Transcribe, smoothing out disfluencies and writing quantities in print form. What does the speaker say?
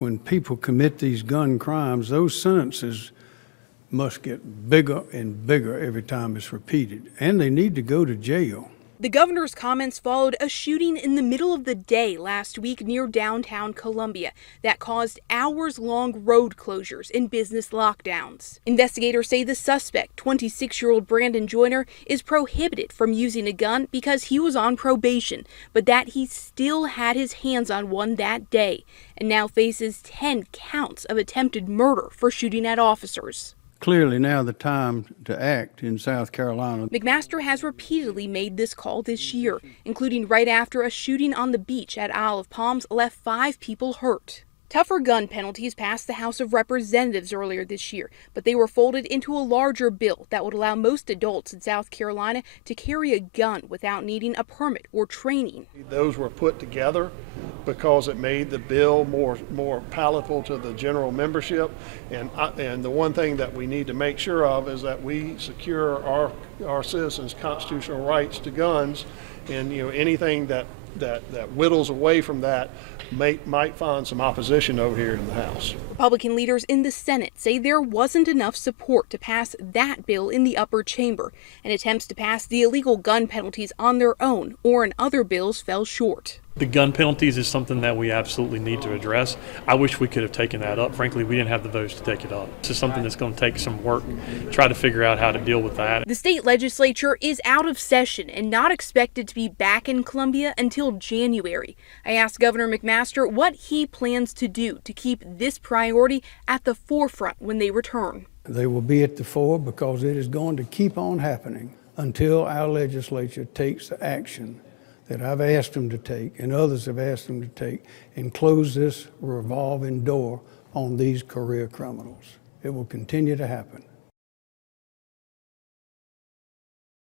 When people commit these gun crimes, those sentences must get bigger and bigger every time it's repeated, and they need to go to jail. The governor's comments followed a shooting in the middle of the day last week near downtown Columbia that caused hours-long road closures and business lockdowns. Investigators say the suspect, 26-year-old Brandon Joyner, is prohibited from using a gun because he was on probation, but that he still had his hands on one that day and now faces 10 counts of attempted murder for shooting at officers. Clearly now the time to act in South Carolina. McMaster has repeatedly made this call this year, including right after a shooting on the beach at Isle of Palms left 5 people hurt. Tougher gun penalties passed the House of Representatives earlier this year, but they were folded into a larger bill that would allow most adults in South Carolina to carry a gun without needing a permit or training. Those were put together because it made the bill more palatable to the general membership, and the one thing that we need to make sure of is that we secure our citizens' constitutional rights to guns, and anything that whittles away from that might find some opposition over here in the House. Republican leaders in the Senate say there wasn't enough support to pass that bill in the upper chamber, and attempts to pass the illegal gun penalties on their own or in other bills fell short. The gun penalties is something that we absolutely need to address. I wish we could have taken that up. Frankly, we didn't have the votes to take it up. This is something that's going to take some work, try to figure out how to deal with that. The state legislature is out of session and not expected to be back in Columbia until January. I asked Governor McMaster what he plans to do to keep this priority at the forefront when they return. They will be at the fore because it is going to keep on happening until our legislature takes the action that I've asked them to take and others have asked them to take and close this revolving door on these career criminals. It will continue to happen.